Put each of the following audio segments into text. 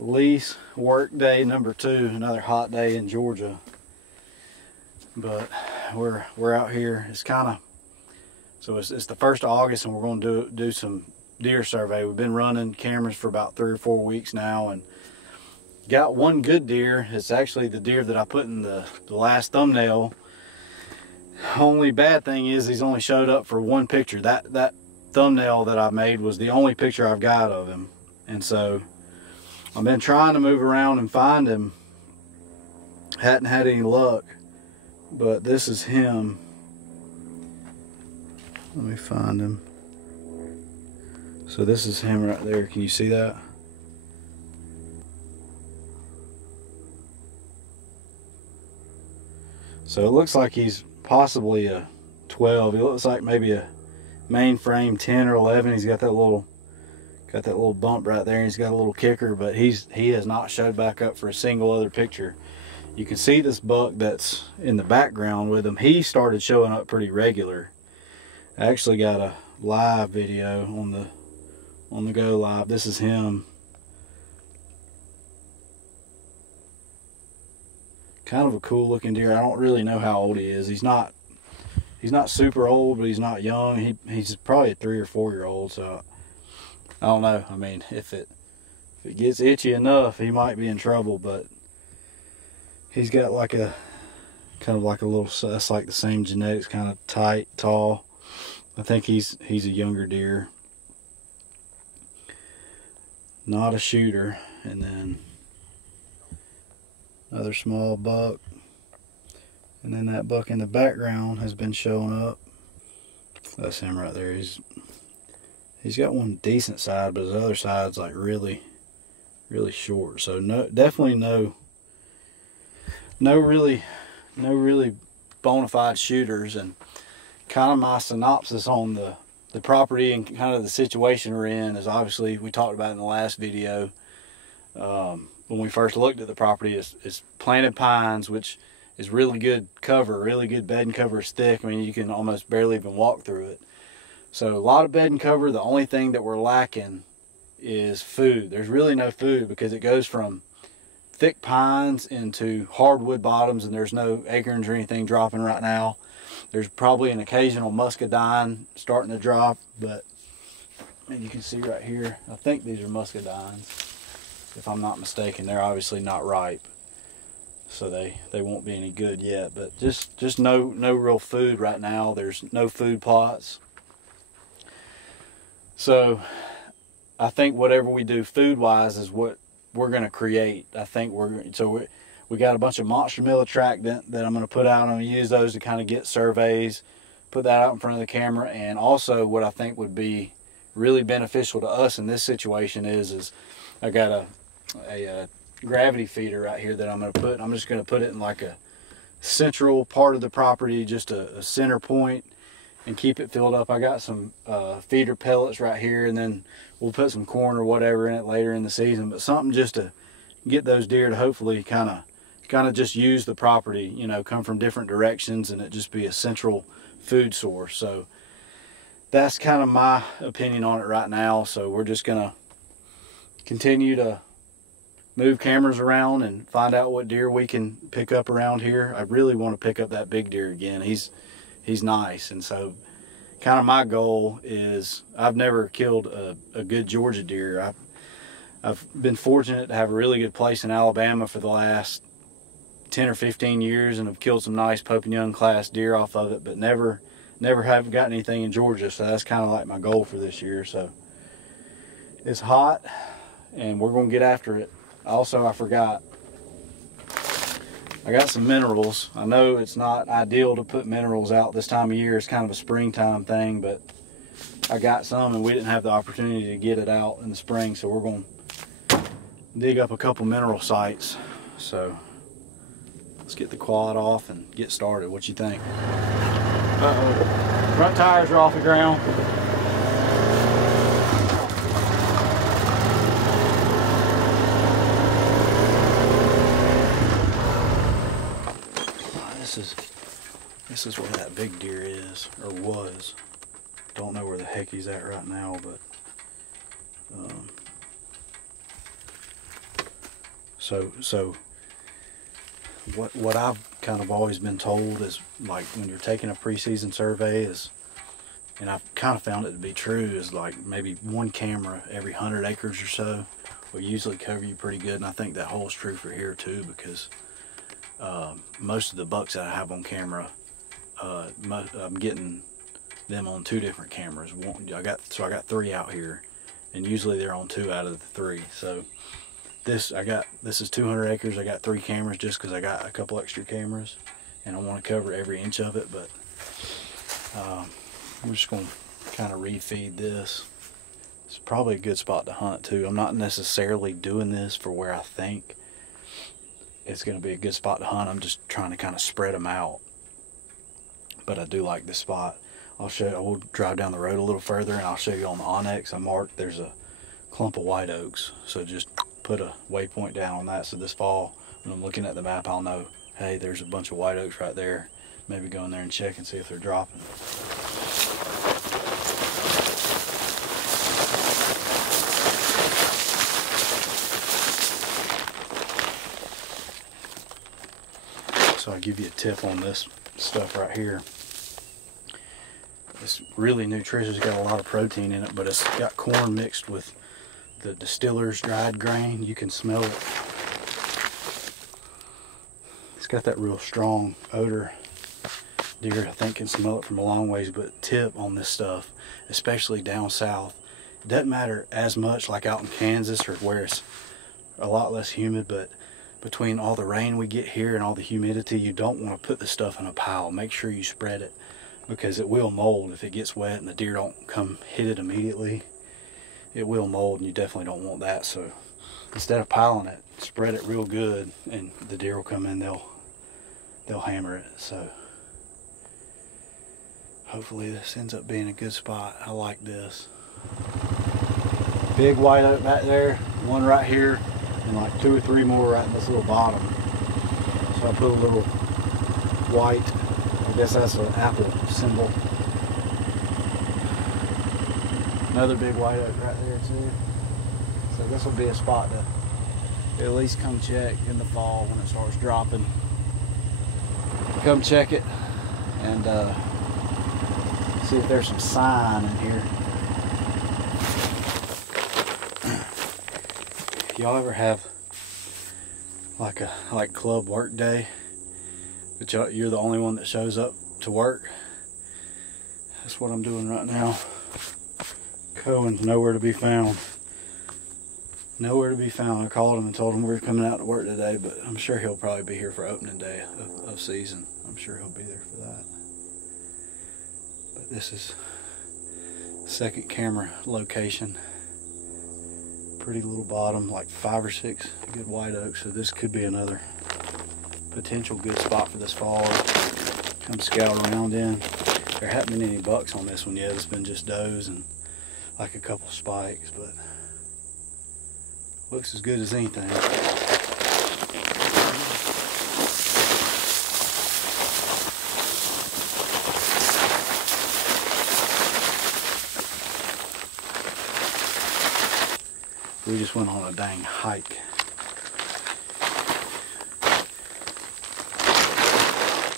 lease work day number 2, another hot day in Georgia. But we're out here. It's kind of, so it's the 1st of August, and we're going to do some deer survey. We've been running cameras for about 3 or 4 weeks now, and got one good deer. It's actually the deer that I put in the last thumbnail. Only bad thing is he's only showed up for one picture. That thumbnail that I made was the only picture I've got of him, and so I've been trying to move around and find him. Hadn't had any luck, but this is him. Let me find him. So this is him right there. Can you see that? So it looks like he's possibly a 12. He looks like maybe a mainframe 10 or 11. He's got that little bump right there, and he's got a little kicker, but he has not showed back up for a single other picture. You can see this buck that's in the background with him. He started showing up pretty regular. I actually got a live video on the go live. This is him. Kind of a cool looking deer. I don't really know how old he is. He's not super old, but he's not young. He's probably a 3 or 4 year old, so I don't know. I mean, if it gets itchy enough, he might be in trouble, but he's got like a kind of like a little, that's like the same genetics, kind of tight, tall. I think he's a younger deer. Not a shooter. And then another small buck, and then that buck in the background has been showing up. That's him right there. He's got one decent side, but his other side's like really short. So definitely no really bona fide shooters. And kind of my synopsis on the property and kind of the situation we're in is, obviously we talked about in the last video. When we first looked at the property, it's planted pines, which is really good cover, really good bed and cover. Is thick. I mean, you can almost barely even walk through it. So a lot of bed and cover. The only thing that we're lacking is food. There's really no food because it goes from thick pines into hardwood bottoms, and there's no acorns or anything dropping right now. There's probably an occasional muscadine starting to drop, but you can see right here, I think these are muscadines. If I'm not mistaken, they're obviously not ripe, so they won't be any good yet. But just no real food right now. There's no food plots. So I think whatever we do food wise is what we're going to create. I think we got a bunch of monster millitrack that I'm going to put out. I'm going to use those to kind of get surveys, put that out in front of the camera. And also what I think would be really beneficial to us in this situation is I got a gravity feeder right here that I'm just going to put it in like a central part of the property, just a center point, and keep it filled up. I got some feeder pellets right here, and then we'll put some corn or whatever in it later in the season, but something just to get those deer to hopefully kind of just use the property, you know, come from different directions, and it just be a central food source. So that's kind of my opinion on it right now. So we're just going to continue to move cameras around and find out what deer we can pick up around here. I really want to pick up that big deer again. He's nice. And so kind of my goal is, I've never killed a good Georgia deer. I've been fortunate to have a really good place in Alabama for the last 10 or 15 years, and have killed some nice Pope and Young class deer off of it, but never have gotten anything in Georgia. So that's kind of like my goal for this year. So it's hot and we're going to get after it. Also, I forgot, I got some minerals. I know it's not ideal to put minerals out this time of year. It's kind of a springtime thing, but I got some, and we didn't have the opportunity to get it out in the spring, so we're going to dig up a couple mineral sites. So let's get the quad off and get started. What you think? Uh-oh. Front tires are off the ground. This is where that big deer is, or was. Don't know where the heck he's at right now, but So what I've kind of always been told is, like, when you're taking a preseason survey is, and I've kind of found it to be true, is like maybe one camera every 100 acres or so will usually cover you pretty good. And I think that holds true for here too, because most of the bucks that I have on camera, I'm getting them on 2 different cameras. I got 3 out here, and usually they're on 2 out of the 3. So this is 200 acres. I got 3 cameras just because I got a couple extra cameras, and I want to cover every inch of it. But I'm just going to kind of refeed this. It's probably a good spot to hunt too. I'm not necessarily doing this for where I think it's going to be a good spot to hunt. I'm just trying to kind of spread them out. But I do like this spot. We'll drive down the road a little further and I'll show you on the Onyx. I marked there's a clump of white oaks. So just put a waypoint down on that. So this fall, when I'm looking at the map, I'll know, hey, there's a bunch of white oaks right there. Maybe go in there and check and see if they're dropping. So I'll give you a tip on this stuff right here. It's really nutritious. It's got a lot of protein in it, but it's got corn mixed with the distiller's dried grain. You can smell it. It's got that real strong odor. Deer, I think, can smell it from a long ways. But tip on this stuff, especially down south, it doesn't matter as much like out in Kansas or where it's a lot less humid, but between all the rain we get here and all the humidity, you don't want to put the stuff in a pile. Make sure you spread it, because it will mold if it gets wet and the deer don't come hit it immediately. It will mold, and you definitely don't want that. So instead of piling it, spread it real good, and the deer will come in, they'll hammer it. So hopefully this ends up being a good spot. I like this. Big white oak back there, one right here, and like 2 or 3 more right in this little bottom. So I put a little white, I guess that's an apple symbol. Another big white oak right there too. So this will be a spot to at least come check in the fall when it starts dropping. Come check it and see if there's some sign in here. Y'all ever have like club work day, but you're the only one that shows up to work? That's what I'm doing right now. Cohen's nowhere to be found. Nowhere to be found. I called him and told him we were coming out to work today, but I'm sure he'll probably be here for opening day of season. I'm sure he'll be there for that. But this is second camera location. Pretty little bottom, like 5 or 6 good white oaks. So this could be another potential good spot for this fall. Come scout around in. There haven't been any bucks on this one yet. It's been just does and like a couple spikes, but looks as good as anything. We just went on a dang hike.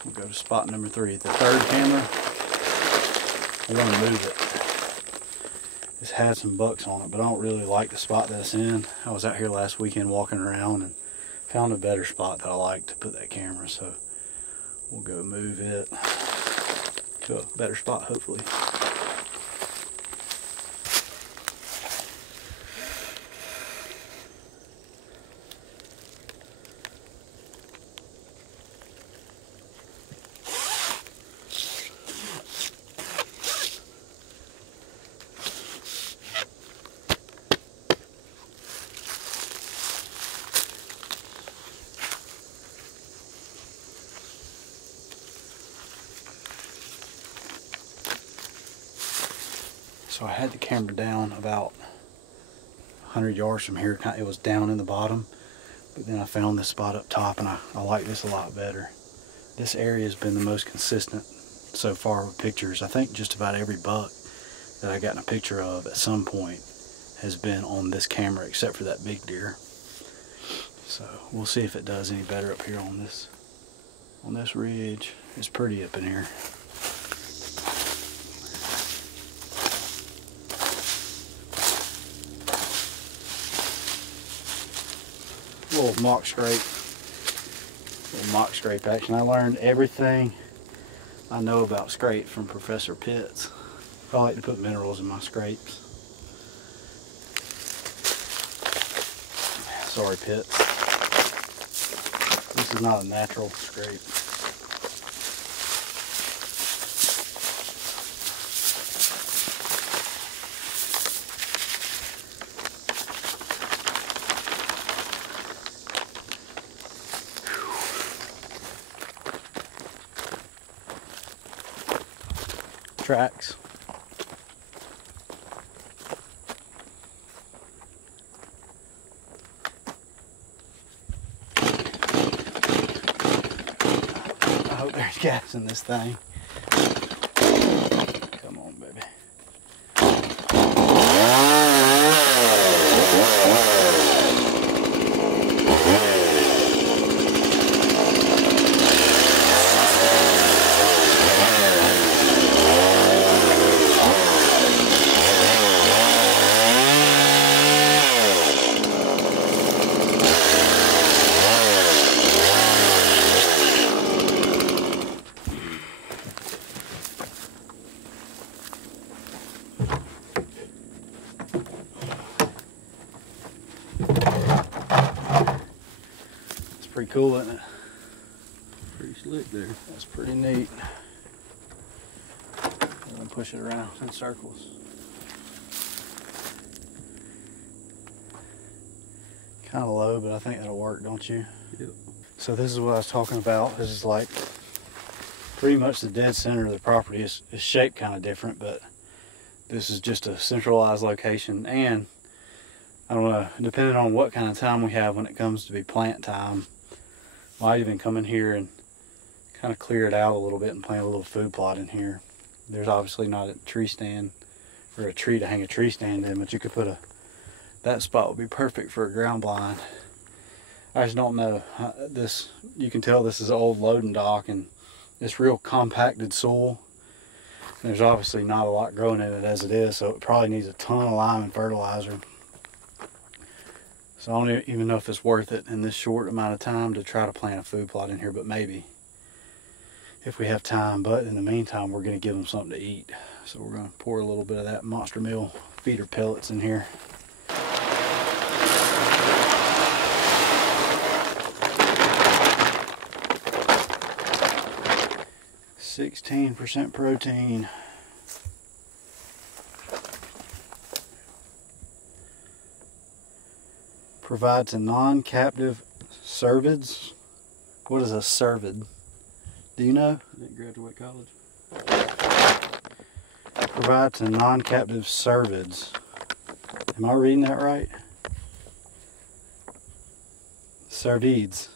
We'll go to spot number 3. The third camera, I want to move it. It's had some bucks on it, but I don't really like the spot that it's in. I was out here last weekend walking around and found a better spot that I like to put that camera, so we'll go move it to a better spot, hopefully. So I had the camera down about 100 yards from here. It was down in the bottom, but then I found this spot up top, and I like this a lot better. This area has been the most consistent so far with pictures. I think just about every buck that I got in a picture of at some point has been on this camera, except for that big deer. So we'll see if it does any better up here on this ridge. It's pretty up in here. Little mock scrape action. I learned everything I know about scrape from Professor Pitts. I like to put minerals in my scrapes. Sorry, Pitts. This is not a natural scrape. Tracks. I hope there's gas in this thing. Come on, baby. Pretty cool, isn't it? Pretty slick there. That's pretty neat. I'm gonna push it around in circles. Kind of low, but I think that'll work, don't you? Yep. So this is what I was talking about. This is like pretty much the dead center of the property. It's shaped kind of different, but this is just a centralized location. And I don't know, depending on what kind of time we have when it comes to be plant time, might even come in here and kind of clear it out a little bit and plant a little food plot in here. There's obviously not a tree stand or a tree to hang a tree stand in, but you could put that spot would be perfect for a ground blind. I just don't know. You can tell this is an old loading dock, and it's real compacted soil. There's obviously not a lot growing in it as it is, so it probably needs a ton of lime and fertilizer. So I don't even know if it's worth it in this short amount of time to try to plant a food plot in here, but maybe if we have time. But in the meantime, we're going to give them something to eat. So we're going to pour a little bit of that Monster Meal feeder pellets in here. %, protein. Provides a non-captive cervids. What is a cervid? Do you know? I didn't graduate college. Provides a non-captive cervids. Am I reading that right? Cervids.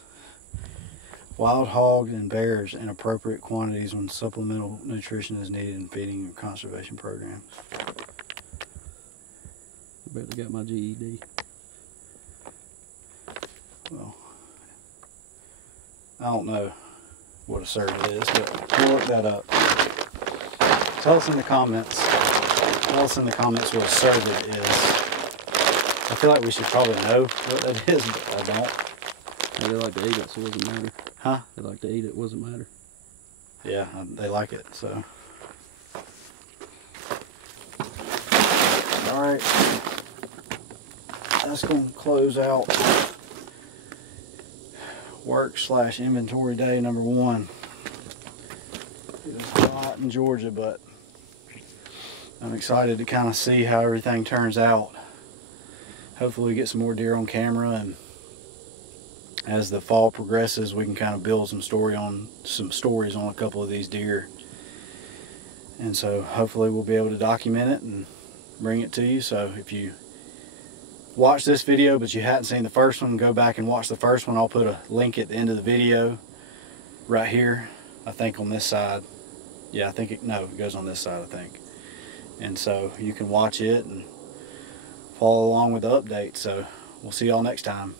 Wild hogs and bears in appropriate quantities when supplemental nutrition is needed in feeding or conservation programs. I barely got my GED. Well, I don't know what a cervid is, but we'll look that up. Tell us in the comments. Tell us in the comments what a cervid is. I feel like we should probably know what that is, but I don't. Yeah, they like to eat it, so it doesn't matter. Huh? They like to eat it, doesn't matter. Yeah, they like it, so. Alright. That's going to close out work/inventory day number 1. It was hot in Georgia, but I'm excited to kind of see how everything turns out. Hopefully we get some more deer on camera, and as the fall progresses we can kind of build some stories on a couple of these deer. And so hopefully we'll be able to document it and bring it to you. So if you watch this video but you hadn't seen the first one, go back and watch the first one. I'll put a link at the end of the video right here, I think on this side. Yeah, I think it goes on this side, I think. And so you can watch it and follow along with the update. So we'll see y'all next time.